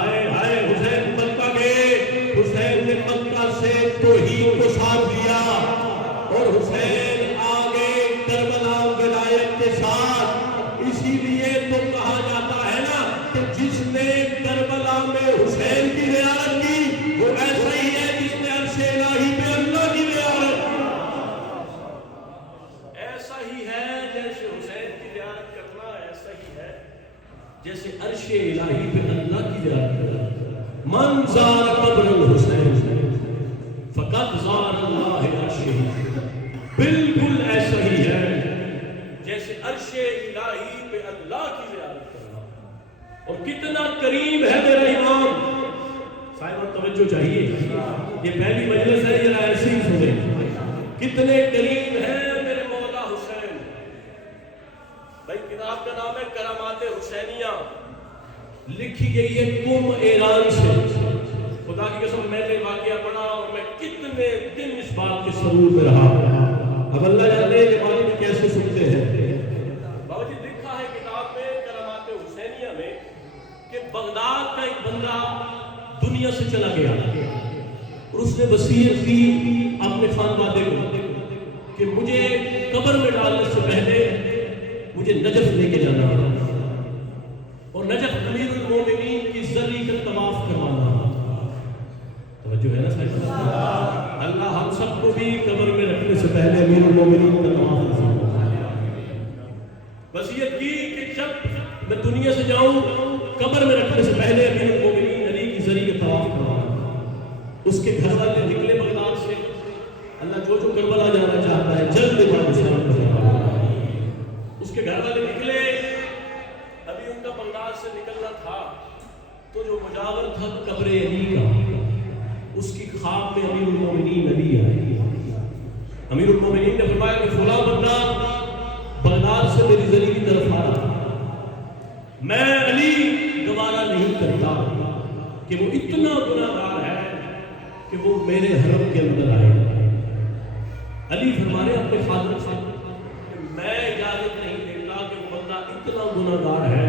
آئے آئے حسین مکہ گئے، حسین نے مکہ سے توحید کو ساتھ دیا، اور حسین آگے کربلا ولایت کے ساتھ۔ اسی لیے تو کہا جاتا ہے نا کہ جس نے کربلا میں حسین کی زیارت کی وہ ایسا ہی ہے جس نے عرش الہی پہ اللہ کی زیارت کی۔ ایسا ہی ہے جیسے حسین کی زیارت کرنا، ایسا ہی ہے جیسے عرش الہی پہ اللہ کی زیارت کرنا۔ من زار قبر الحسین فقط زار اللہ عرشہ، بالکل ایسا ہی ہے جیسے عرش الہی پہ اللہ کی زیارت کرنا۔ اور کتنا قریب ہے میرا امام۔ صاحب توجہ چاہیے، یہ پہلی مجلس ہے، ذرا ایسے ہی سنیں۔ کتنے قریب ہیں میرے مولا حسین. بھائی کتاب کا نام ہے کرامات حسینیہ، لکھی گئی ہے قم ایران سے. خدا کی قسم میں نے واقعہ پڑھا اور میں کتنے دن اس بات کے سرور میں رہا. اب اللہ جانے کہ بات کیسے سنتے ہیں. بابا جی لکھا ہے کتاب میں کرامات حسینیہ میں کہ بغداد کا ایک بندہ دنیا سے چلا گیا اور اس نے وصیت کی اپنے خانوادے کو کہ مجھے قبر میں ڈالنے سے پہلے مجھے نجف لے کے جانا اور نجف امیر المومنین کی زری کا طواف کروانا. توجہ ہے نا صاحب؟ اللہ ہم سب کو بھی قبر میں رکھنے سے پہلے امیر المومنین کا طواف کروانا. وصیت کی کہ جب میں دنیا سے جاؤں قبر میں رکھنے سے پہلے امیر المومنین علی کی زری کا طواف کروانا. اس کے گھر والے نکلے بغداد سے. اللہ جو کربلا جانا چاہتا ہے جلد امام حسین کو جانا. اس کے گھر والے نکلے. ابھی ان کا بغداد سے نکلنا تھا تو جو مجاور تھا قبر علی کا، اس کی خواب میں امیر المومنین علی آئے. امیر المومنین نے فرمایا کہ فلاں بندہ بغداد سے میری زری کی طرف آ رہا. میں علی گوارا نہیں کرتا کہ وہ اتنا گناہگار ہے کہ وہ میرے حرم کے اندر آئے. علی فرما رہے اپنے فادر سے کہ میں اجازت نہیں دیتا کہ وہ بندہ اتنا گناہگار ہے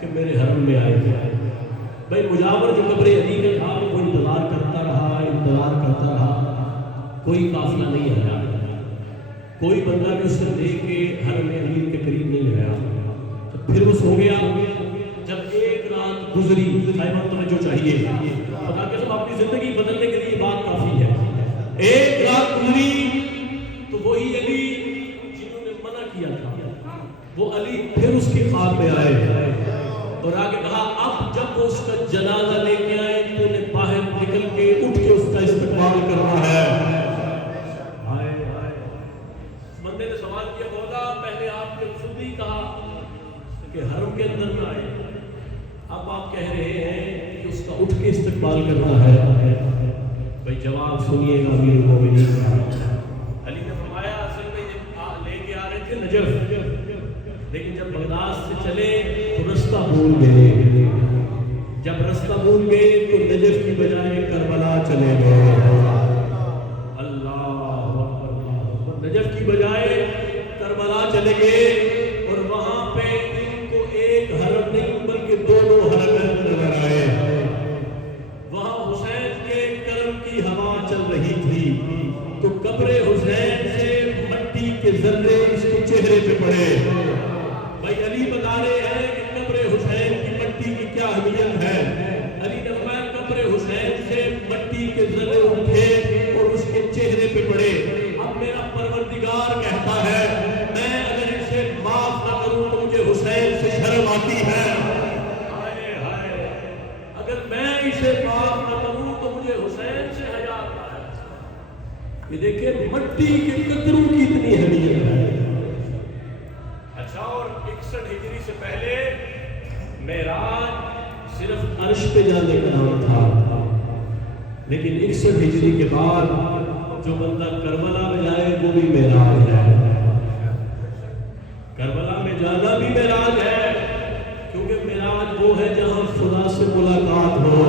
کہ میرے حرم میں آئے. بھائی مجاور جو قبر علی کا تھا وہ انتظار کرتا رہا، کوئی قافلہ نہیں آیا، کوئی بندہ بھی اسے لے کے حرم امیر کے قریب نہیں آیا. تو پھر وہ سو گیا. جب ایک رات گزری، صاحب توجہ چاہیے، خدا کے سب اپنی زندگی بدلنے کے لیے بات کافی ہے. ایک رات گزری تو وہی علی جنہوں نے منع کیا تھا وہ علی پھر اس کے خواب میں آئے اور آگے کہا اب جب وہ اس کا جنازہ لے کے آئے تو انہیں باہر نکل کے اٹھ کے اس کا استقبال کرنا ہے. بندے نے سوال کیا مولا پہلے آپ نے خود ہی کہا کہ حرم کے اندر نہ آئے، اب آپ کہہ رہے ہیں کہ اس کا اٹھ کے استقبال کرنا ہے. بھائی جواب سنیے گا امیر المومنین. علی نے فرمایا اصل میں یہ لے کے آ رہے تھے نجف، لیکن جب بغداد سے چلے تو رستہ بھول گئے. جب رستہ بھول گئے تو نجف کی بجائے کربلا چلے گئے. اللہ اکبر. نجف کی بجائے کربلا چلے گئے اور وہاں پہ ان کو ایک حرم نہیں بلکہ دو حرم نظر آئے. وہاں حسین کے کرم کی ہوا چل رہی تھی تو قبر حسین سے مٹی کے ذرے اس کے چہرے پہ پڑے. بھائی علی بتا رہے ہیں کہ قبر حسین کی مٹی کی کیا اہمیت ہے. علی نے فرمایا قبر حسین سے مٹی کے ذرے اٹھے اور اس کے چہرے پہ پڑے. اب میرا پروردگار کہتا ہے میں اگر اسے معاف نہ کروں تو مجھے حسین سے شرم آتی ہے. اگر میں اسے معاف نہ کروں تو مجھے حسین سے حیا آتا ہے. یہ دیکھیں مٹی کے قطروں کی اتنی اہمیت ہے. اچھا اور 61 ہجری سے پہلے معراج صرف عرش پہ جانے کا نام تھا، لیکن 61 ہجری کے بعد جو بندہ کربلا میں جائے وہ بھی معراج ہے. کربلا میں جانا بھی معراج ہے کیونکہ معراج وہ ہے جہاں خدا سے ملاقات ہو.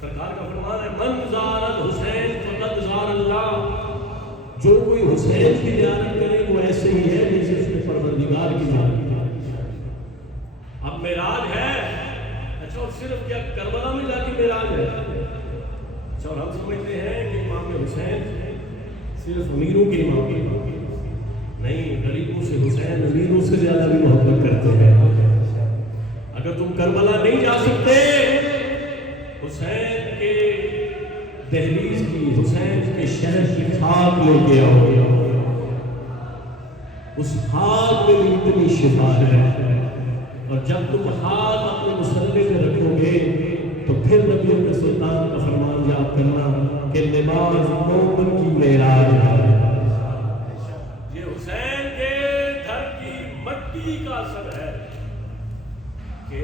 سرکار کا فرمان ہے من زار الحسین فقد زار اللہ. جو کوئی حسین کی زیارت کرے وہ ایسے ہی ہے جیسے اس نے پروردگار کی زیارت کی. اب معراج ہے. اچھا اور صرف کیا کربلا میں جا کے معراج ہے؟ اچھا اور ہم سمجھتے ہیں کہ امام حسین صرف امیروں کے امام نہیں، غریبوں سے حسین امیروں سے زیادہ بھی محبت کرتے ہیں. اگر تم کربلا نہیں جا سکتے حسین کے دہلیز کی، حسین کے شہر کی خاک لے کے آؤ. اس خاک میں بھی اتنی شفا ہے. اور جب تم ہاتھ اپنے مسلے میں رکھو گے تو پھر نبیوں کے سلطان کا فرمان یاد کرنا کہ نماز مومن کی معراج ہے. یہ حسین کے گھر کی مٹی کا اثر ہے کہ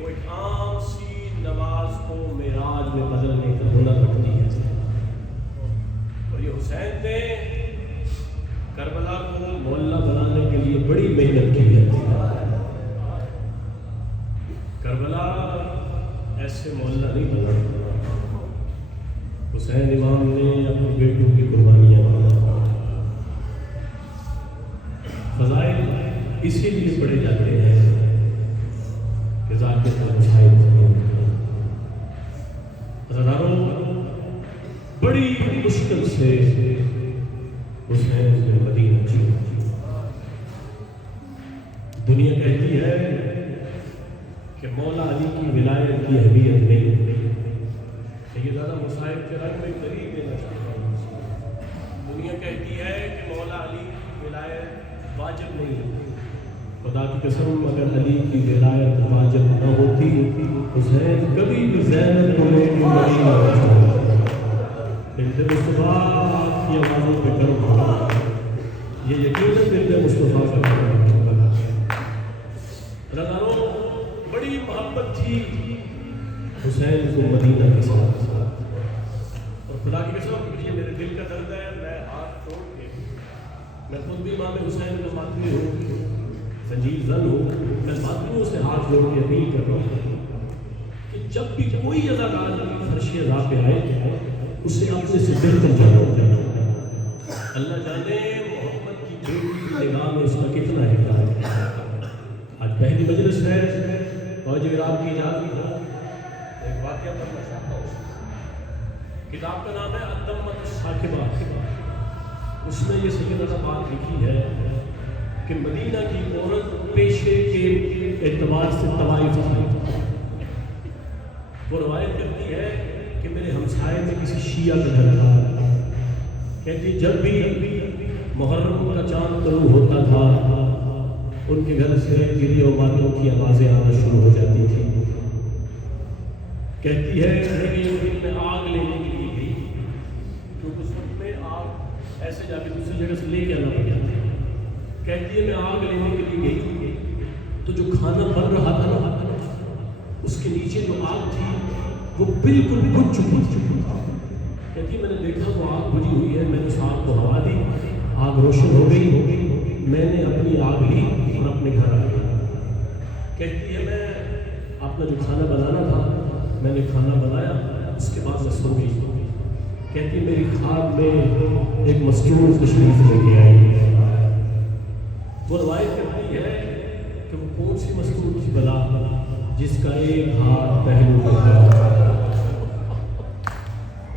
وہ ایک عام سی نماز کو معراج میں بدلنے کا ہنر رکھتی ہے. اور یہ حسین نے کربلا کو محلہ بنانے کے لیے بڑی محنت کی ہے. کربلا ایسے محلہ نہیں بنا. حسین امام نے اپنی بیٹوں کی قربانیاں فضائل اسی لیے پڑھے جاتے ہیں کہ ذات اچھائی بڑی مشکل سے حسین نے مدینہ چھوڑا. دنیا کہتی ہے کہ مولا علی کی ولایت کی اہمیت نہیں. یہ زیادہ مصائب کے رنگ میں قریب دینا چاہتا ہوں. دنیا کہتی ہے کہ مولا علی کی ولایت واجب نہیں. خدا کی قسم اگر علی کی ولایت واجب نہ ہوتی حسین کبھی بھی زینب کو لے کے مدینہ پہنچا. بنت مصطفیٰ کی آوازوں پہ کرم ہوگا. یہ یقیناً بنت مصطفیٰ کا کرم ہوگا. رضاؤں بڑی محبت تھی حسین کو مدینہ کے ساتھ. اور خدا کی قسم یہ میرے دل کا درد ہے. میں ہاتھ چھوڑ کے میں خود بھی امام حسین کا ماتمی ہوں, سنجیو زن ہوں. میں ماتمیوں سے ہاتھ جوڑ کے اپیل کر رہا ہوں کہ جب بھی کوئی اداکار فرش ادا پہ آئے اسے اپنے سے بہتر جانا ہوتا. اللہ جانے محمد کی بیٹی کی نگاہ میں اس کا کتنا احترام ہے. آج پہلی مجلس ہے اور اگر آپ کی اجازت ہو ایک واقعہ پڑھنا چاہتا ہوں. کتاب کا نام ہے الدمۃ الثاقبہ. اس میں یہ سیدہ بات لکھی ہے کہ مدینہ کی عورت پیشے کے اعتبار سے طوائف تھی. وہ روایت کرتی ہے کہ میرے ہمسائے میں کسی شیعہ کا گھر تھا. کہتی جب بھی محرم کا چاند طلوع ہوتا تھا ان کے گھر سے گری اور باتوں کی آوازیں آنا شروع ہو جاتی تھی. کہتی ہے کہ میں آگ لینے کے لیے گئی کیونکہ اس وقت میں آگ ایسے جا کے دوسری جگہ سے لے کے آنا پڑتا تھا. کہتی ہے میں آگ لینے کے لیے گئی تو جو کھانا بن رہا تھا نا اس کے نیچے جو آگ تھی وہ بالکل بجھ چکی تھی. کہتی میں نے دیکھا وہ آگ بجھی ہوئی ہے. میں نے اس آگ کو ہوا دی, آگ روشن ہو گئی. میں نے اپنی آگ لی اور اپنے گھر آ گئی. کہتی ہے میں اپنا جو کھانا بنانا تھا میں نے کھانا بنایا, اس کے بعد میں سو گئی. کہتی میری خواب میں ایک مستور تشریف لے کے آئی. وہ روایت کرتی ہے کہ وہ کون سی مستور تھی بلا جس کا ایک ہاتھ پہلو میں تھا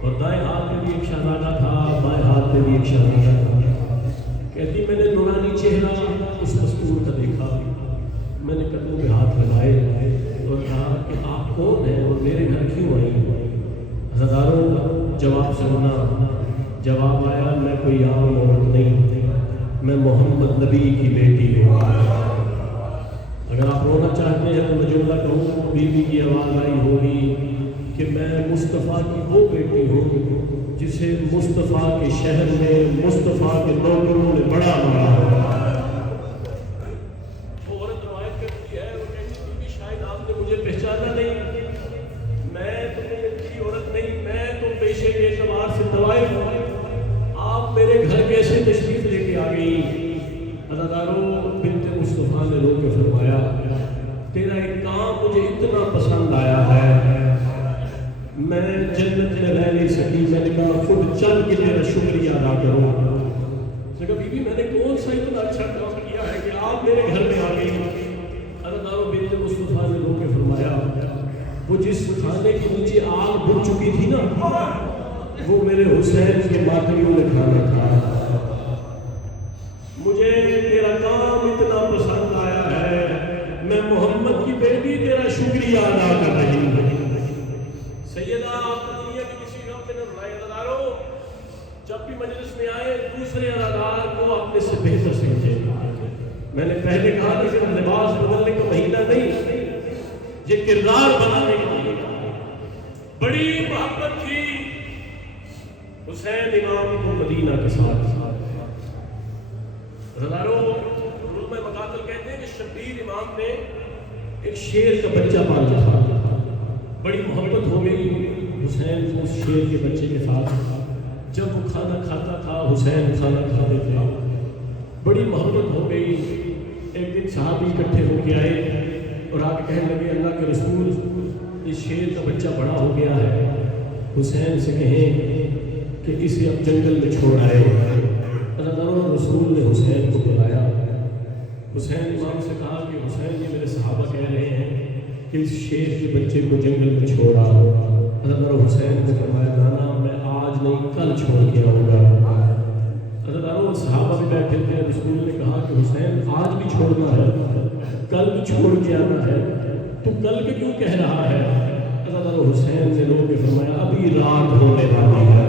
اور دائیں ہاتھ میں بھی ایک شہزادہ تھا, بائیں ہاتھ میں بھی ایک شہزادہ تھا. کہتی میں نے نورانی چہرہ اس مستور کا دیکھا. میں نے قدموں پہ ہاتھ لگائے اور کہا کہ آپ کون ہیں اور میرے گھر کیوں آئی. ہزاروں جواب سنا. جواب آیا میں کوئی عام عورت نہیں, میں محمد نبی کی بیٹی ہوں. اگر آپ رونا چاہتے ہیں تو میں جملہ کہوں بیوی کی آواز آئی ہوگی کہ میں مصطفیٰ کی وہ بیٹی ہوں جسے مصطفیٰ کے شہر میں مصطفیٰ کے نوکروں نے بڑا مارا ہے. وہ عورت روایت کرتی ہے, وہ کہتی تھی شاید آپ نے مجھے پہچانا نہیں, میں تو اچھی عورت نہیں, میں تو پیشے کے اعتبار سے طوائف ہوں. آپ میرے گھر کیسے تشریف لے کے آ گئی. اداداروں بنت مصطفیٰ نے رو کے فرمایا تیرا ایک کام مجھے اتنا پسند آیا ہے میں جنت میں رہ نہیں سکی. میں نے کہا خود چل کے تیرا شکریہ ادا کروں. بی بی میں نے کون سا اتنا اچھا کام کیا ہے کہ آپ میرے گھر میں آ گئی. اداداروں بنت مصطفیٰ نے رو کے فرمایا وہ جس کھانے کے نیچے آگ بجھ چکی تھی نا وہ میرے حسین کے ماتمیوں نے کھانا تھا. مجھے تیرا کام اتنا پسند آیا ہے میں محمد کی بیٹی تیرا شکریہ ادا کر رہی ہوں. سیدہ آپ دنیا کے کسی غم میں نہ رائے. اداداروں جب بھی مجلس میں آئے دوسرے اداکار کو اپنے سے بہتر سمجھے. میں نے پہلے کہا کہ صرف لباس بدلنے کا مہینہ نہیں, یہ کردار بنانے کا مہینہ. بڑی محبت تھی حسین امام کو مدینہ کے ساتھ. رضاروں علوم مقاتل کہتے ہیں کہ شبیر امام نے ایک شیر کا بچہ پالا تھا. بڑی محبت ہو گئی حسین کو اس شیر کے بچے کے ساتھ. جب وہ کھانا کھاتا تھا حسین کھانا کھاتے تھے، بڑی محبت ہو گئی۔ ایک دن صحابی اکٹھے ہو کے آئے اور آ کے کہنے لگے اللہ کے رسول اس شیر کا بچہ بڑا ہو گیا ہے، حسین سے کہیں کہ اسے اب جنگل میں چھوڑ آئے۔ اللہ رسول نے حسین کو بلایا، حسین امام سے کہا کہ حسین یہ میرے صحابہ کہہ رہے ہیں کہ اس شیر کے بچے کو جنگل میں چھوڑا۔ حضرت حسین نے فرمایا نانا میں آج نہیں کل چھوڑ کے آؤں گا۔ حضرت صحابہ بھی بیٹھے تھے، رسول نے کہا کہ حسین آج بھی چھوڑنا ہے، کل بھی چھوڑ کے آنا ہے، تو کل کے کیوں کہہ رہا ہے؟ حضرت حسین نے رو کے فرمایا ابھی رات ہونے والی ہے۔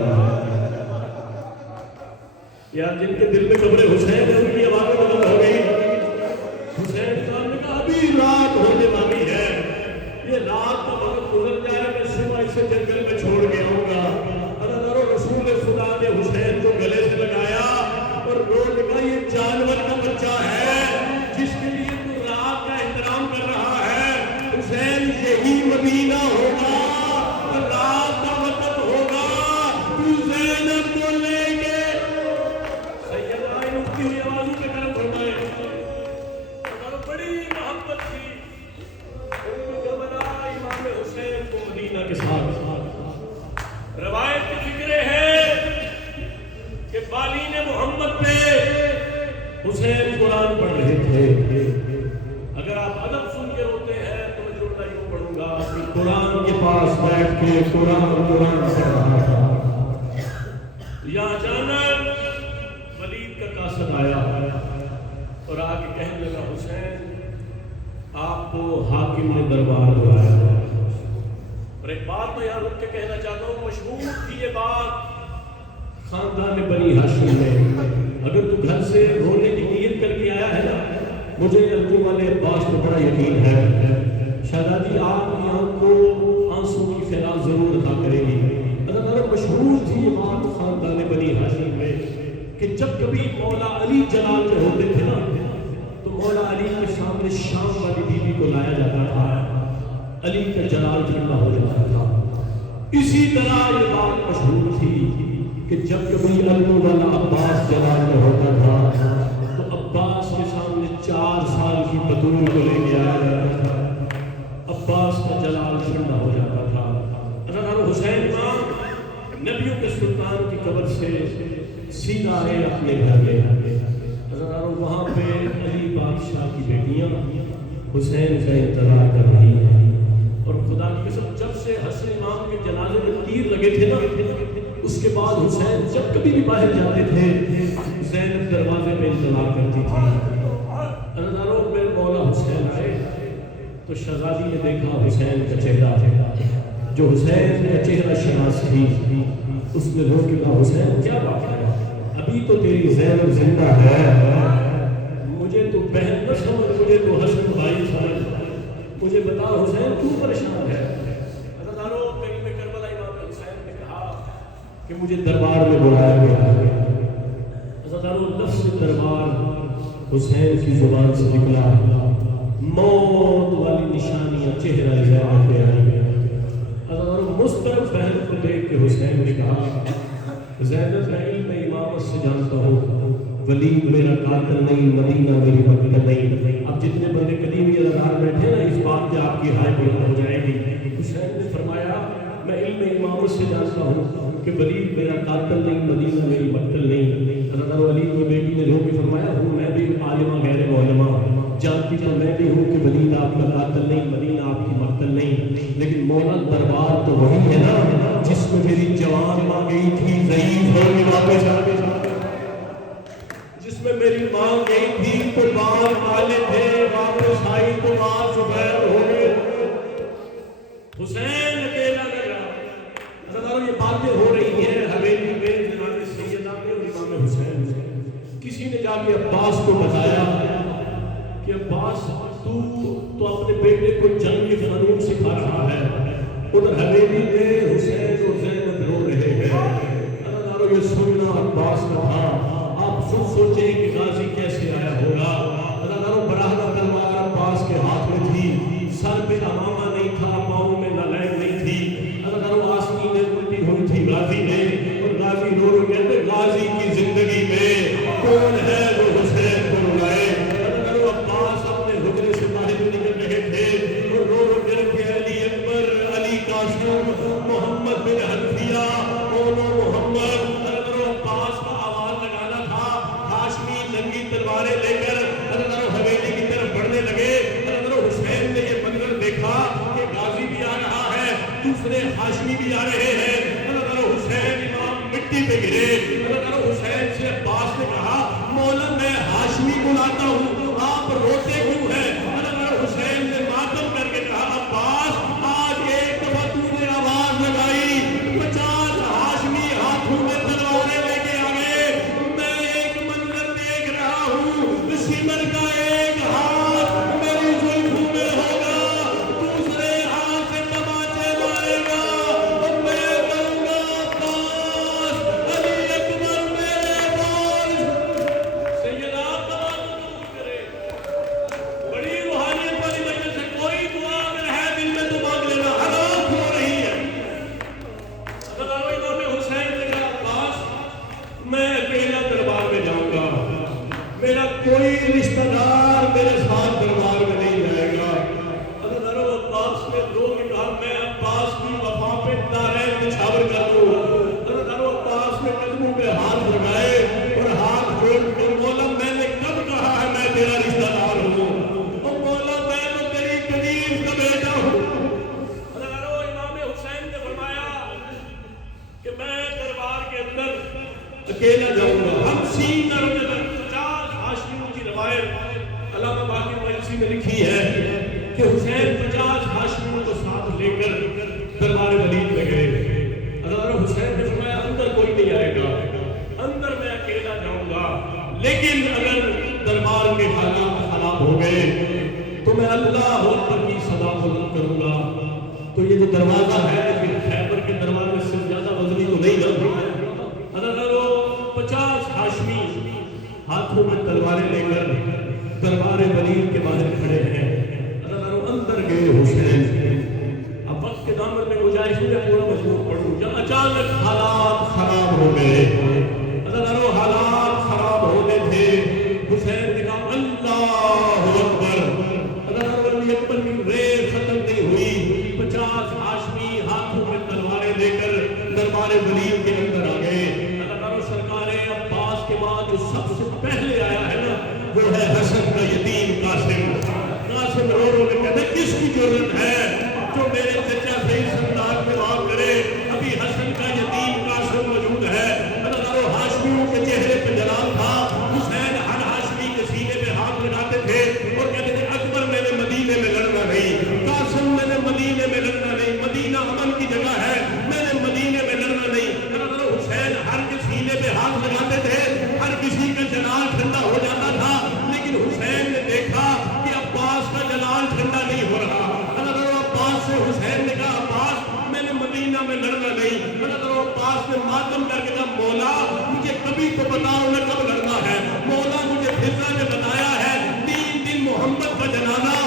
یار جن کے دل میں قبر حسین ہے ان کی آوازیں بلند ہو گئی۔ حسین صاحب نے کہا ابھی رات ہونے والی ہے، یہ رات کا وقت گزر جائے میں صبح اسے جنگل میں چھوڑ کے آؤں گا۔ حضرت رسول خدا نے حسین کو گلے سے لگایا اور روز کا یہ جانور کا بچہ ہے جس کے لیے تو رات کا احترام کر رہا ہے، حسین یہی مدینہ ہوگا، رات کا وقت ہوگا، تو زینب کو لے کے سیدہ اٹھتی ہوئی آوازوں پہ کرم فرمائے۔ اور بڑی محبت تھی ان کو کربلا امام حسین کو مدینہ کے ساتھ۔ روایت کی فکر ہے کہ بالین محمد پہ حسین قرآن پڑھ رہے تھے۔ اگر آپ ادب سن کے ہوتے ہیں تو میں جملہ یوں پڑھوں گا کہ قرآن کے پاس بیٹھ کے قرآن پڑھ رہا تھا۔ یا اچانک ولید کا قاصد آیا اور آ کے کہنے لگا حسین آپ کو حاکم نے دربار بلایا ہے۔ اور ایک بات میں یہاں رک کے کہنا چاہتا ہوں، مشہور تھی یہ بات خاندان بنی ہاشم میں، اگر تو گھر سے رونے کی نیت کر کے آیا ہے نا، مجھے ابو والے عباس کو بڑا یقین ہے شہزادی آپ کی آنکھ کو آنسو کی فراق ضرور عطا کرے گی۔ حضرت مشہور تھی یہ بات خاندان بنی ہاشم میں کہ جب کبھی مولا علی جلال میں ہوتے تھے نا تو مولا علی کے سامنے شام والی بیوی کو لایا جاتا تھا، علی کا جلال ٹھنڈا ہو جاتا تھا۔ اسی طرح یہ بات مشہور تھی کہ جب کبھی علو والا عباس جلال میں ہوتا تھا تو عباس کے سامنے 4 سال کی بطول کو لے کے آیا جاتا تھا، عباس کا جلال ٹھنڈا ہو جاتا تھا۔ حضرت حسین امام نبیوں کے سلطان کی قبر سے سیدھا آئے اپنے گھر میں۔ حضرت وہاں پہ علی بادشاہ کی بیٹیاں حسین کا انتظار کر رہی ہیں، اور خدا کی قسم جب سے حسن امام کے جنازے میں تیر لگے تھے نا اس کے بعد حسین جب کبھی بھی باہر جاتے تھے زینب دروازے پہ انتظار کرتی تھی۔ اللہ میرے مولا حسین آئے تو شہزادی نے دیکھا حسین کا چہرہ جو حسین کا چہرہ شناس تھی، اس نے رو کے کہا حسین کیا بات ہے، ابھی تو تیری زینب زندہ ہے، مجھے تو بہن نہ سمجھ، مجھے تو حسن بھائی سمجھ، مجھے بتا حسین کیوں پریشان ہے؟ کہ مجھے دربار میں بلایا گیا ہے۔ لفظ دربار حسین کی زبان سے نکلا، موت والی نشانیاں چہرہ زینب پہ آئی۔ مسترب بہن کو دیکھ کے حسین نے کہا زینب میں علم امامت سے جانتا ہوں، ولید میرا قاتل نہیں، مدینہ میری مقتل نہیں۔ اب جتنے بندے قدیمی ادارار بیٹھے نا اس بات پہ آپ کی رائے بلند ہو جائے گی۔ حسین نے فرمایا میں علم امامت سے جانتا ہوں کہ ولید میرا قاتل نہیں، مدینہ میری مقتل نہیں۔ حضرت ولید کی بیٹی نے رو کے فرمایا ہوں میں بھی عالمہ غیر معلمہ، جانتی تو میں بھی ہوں کہ ولید آپ کا قاتل نہیں، مدینہ آپ کی مقتل نہیں، لیکن مولا دربار تو وہی ہے نا جس میں میری جوان ماں گئی تھی ضعیف ہو کے واپس آ کے، جس میں میری ماں گئی تھی تو بال والے تھے، واپس آئی تو ماں زبیر ہو گئے۔ حسین اکیلا لگا۔ حضرت یہ باتیں ہو رہی ہیں حویلی میں جناب سیدہ میں اور امام حسین سے۔ کسی نے جا کے عباس کو بتایا کہ عباس تو اپنے بیٹے کو جنگ کے فنون سکھا رہا ہے، ادھر حویلی میں حسین اور زینب رو رہے ہیں۔ حضرت یہ سننا عباس کا تھا۔ آپ خود سوچیں کہ غازی کیسے آیا ہوگا۔ حضرت براہ تلوار عباس کے ہاتھ میں تھی، سر پہ امامہ نہیں تھا، پاؤں میں لالین نہیں تھی۔ حضرت آسمین نے الٹی ہوئی تھی غازی نے، اور غازی رو دوسرے ہاشمی بھی آ رہے ہیں. اللہ تعالیٰ حسین امام مٹی پہ گرے. اللہ تعالیٰ حسین سے عباس نے کہا مولا میں ہاشمی بلاتا ہوں, آپ روتے کیوں ہیں؟ اللہ تعالیٰ حسین نے ماتم کر کے کہا عباس آج ایک دفعہ تو نے آواز لگائی 50 ہاشمی ہاتھوں میں تلواریں لے کے آ گئے. میں ایک منظر دیکھ رہا ہوں, سمر کا ایک ہاتھ میری زلفوں میں ہوگا, دوسرے ہاتھ سے تماچے مارے گا, اور میں کہوں گا عباس علی اکبر میرے وارث. سیدنا تمام کرے بڑی روحانیت والی وجہ سے کوئی دعا اگر ہے دل میں تو مانگ لینا, حالات ہو رہی ہے. امام حسین نے کہا عباس میں اکیلا دربار میں جاؤں گا, میرا کوئی رشتہ دار میرے ساتھ دربار میں نہیں جائے گا. اللہ تعالیٰ عباس نے رو کے کہا میں عباس کی وفا پہ نعرہ نچھاور کر دوں. اللہ تعالیٰ عباس نے قدموں پہ ہاتھ لگائے اور ہاتھ جوڑ کے مولا میں نے کب کہا ہے میں تیرا رشتہ دار ہوں, اور مولا میں تو تیری قدیم کا بیٹا ہوں. اللہ تعالیٰ امام حسین نے فرمایا کہ میں دربار کے اندر اکیلا جاؤں گا. ہم سین نہ رونے لگ 50 ہاشمیوں کی روایت علامہ باقر مجلسی میں لکھی ہے کہ حسین 50 ہاشمیوں کو ساتھ لے کر دربار ولید میں گئے. اللہ حسین نے فرمایا اندر کوئی نہیں آئے گا, اندر میں اکیلا جاؤں گا, لیکن اگر دربار کے حالات خراب ہو گئے تو میں اللہ اکبر کی صدا بلند کروں گا. تو یہ جو دروازہ ہے کہ خیبر کے دروازے سے زیادہ وزنی تو نہیں ہے. اللہ 50 ہاشمی ہاتھوں میں تلواریں لے کر دربار ولید کے باہر کھڑے ہیں. اللہ اندر گئے حسین. اب وقت کے دامن میں گنجائش میں پورا مضمون پڑھوں جب اچانک حالات خراب ہو گئے. اللہ حالات خراب ہونے تھے. حسین نے کہا اللہ اکبر. اللہ اکبر کی ریل ختم نہیں ہوئی. 50 ہاشمی ہاتھوں میں تلواریں لے کر دربار ولید کے اندر آ گئے. سرکار عباس کے بعد جو سب سے پہلے آیا ہے نا وہ ہے حسن کا یتیم قاسم. قاسم رو رو کے کہتے کس کی ضرورت ہے جو میرے چچا سے اس انداز میں بات کرے. ابھی حسن کا یتیم قاسم موجود ہے. اللہ ہاشمیوں کے چہرے پہ جلال تھا. حسین ہر ہاشمی کے سینے پہ ہاتھ لگاتے تھے اور کہتے تھے اکبر میں نے مدینے میں لڑنا نہیں, قاسم میں نے مدینے میں لڑنا نہیں, مدینہ امن کی جگہ ہے, میں نے مدینے میں لڑنا نہیں. حسین ہر کے سینے پہ ہاتھ لگاتے تھے, ہر کسی کا جلال ٹھنڈا ہو جاتا تھا, لیکن حسین نے دیکھا کہ عباس کا جلال ٹھنڈا نہیں ہو رہا. اللہ عباس سے حسین نے کہا عباس میں نے مدینہ میں لڑنا نہیں. اللہ عباس نے ماتم کر کے کہا مولا مجھے کبھی تو بتاؤ میں کب لڑنا ہے. مولا مجھے فضا نے بتایا ہے 3 دن محمد کا جنازہ